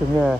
Đúng rồi.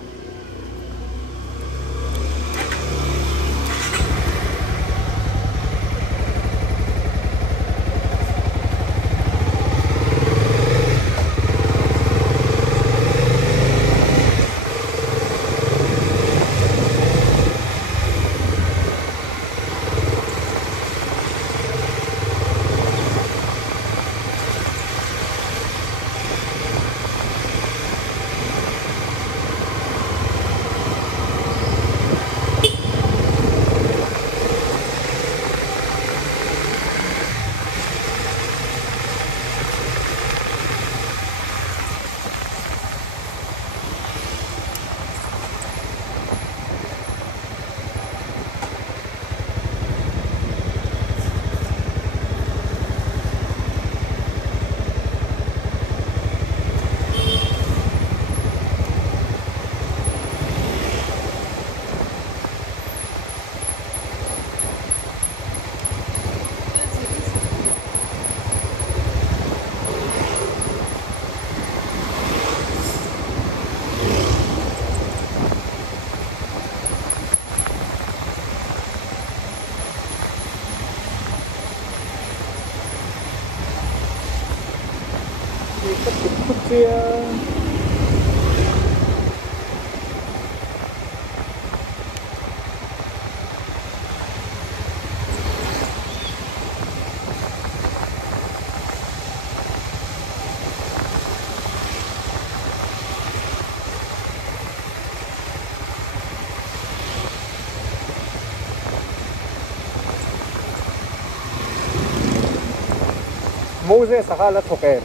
Moses saka la thoken.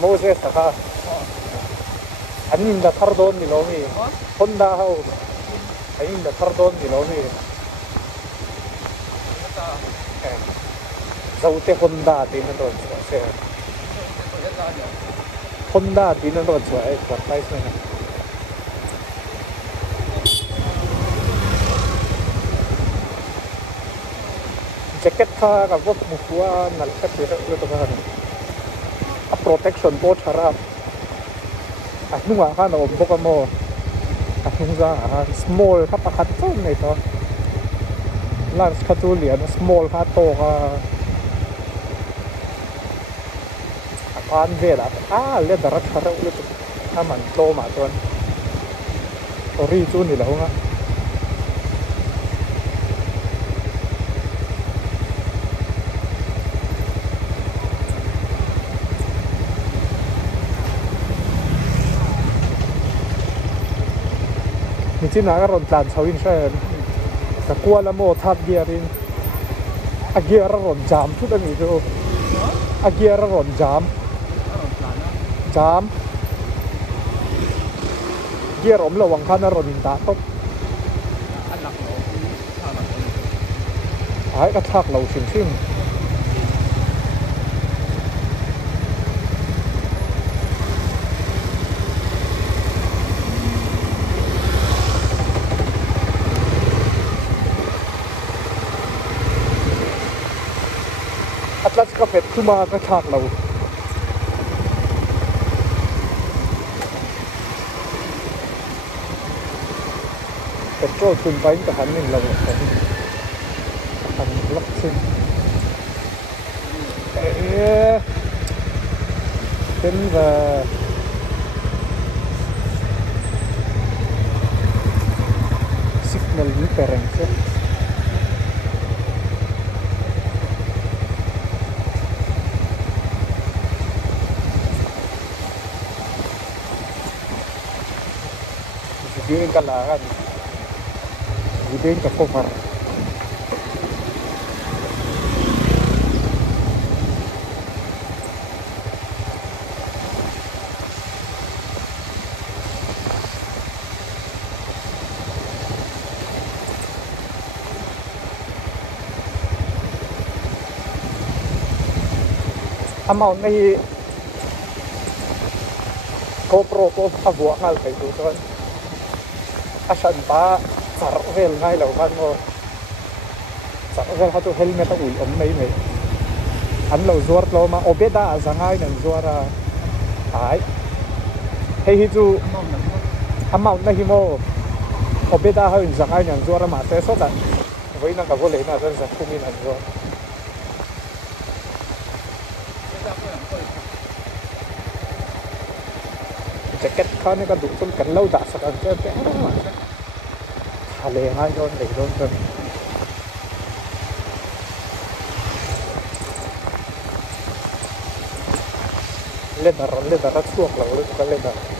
Moses saka. Anin da thardon ni lomi. Honda hau. Anin da thardon ni lomi. Zaute Honda tin ron se. Honda tin ron so ai advertise na. Jacket ka ka bot mukuan nalkat dito to ka. A protection po charap. Nunga ka na ombok mo. Nunga small ka pakatson na ito. Large ka tuli, small ka to ka. Akan vela. Le darat ka ulit. Naman, loma to. Ori to nila nga. Mình chỉ nói cái tàn sâu in xe cái qua là một tháp gear in gear nó rộn jam chút anh nghĩ rồi gear nó rộn jam gear ổn là hoàng khăn nó rộn đá tốc cái thác lầu xinh xinh Atlas ka pet kuma ka thak lo petrol thun bain ka han ning lo han lok sin ten và signal difference Gideon ka lakad. Gideon ka cover. Amount na GoPro ko abuak ngal kay tuton. Asan pa sarvel ngay lâu kan mo sarvel hatu helmet ul mai mai an lo zuar lo ma obeda zangai nan zuara ai hei hi chu amount na himo obeda ha in zakai nang zuara ma te so da voi na ka vole na zan zan kumin an zo jacket kha ne ka du chun kan lo da sa kan che te thale ha jon le jon ton le dar chuak lo le ka le dar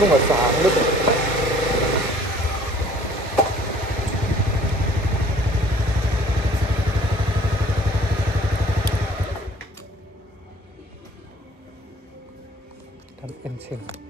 nung ở sáng lúc thằng em xem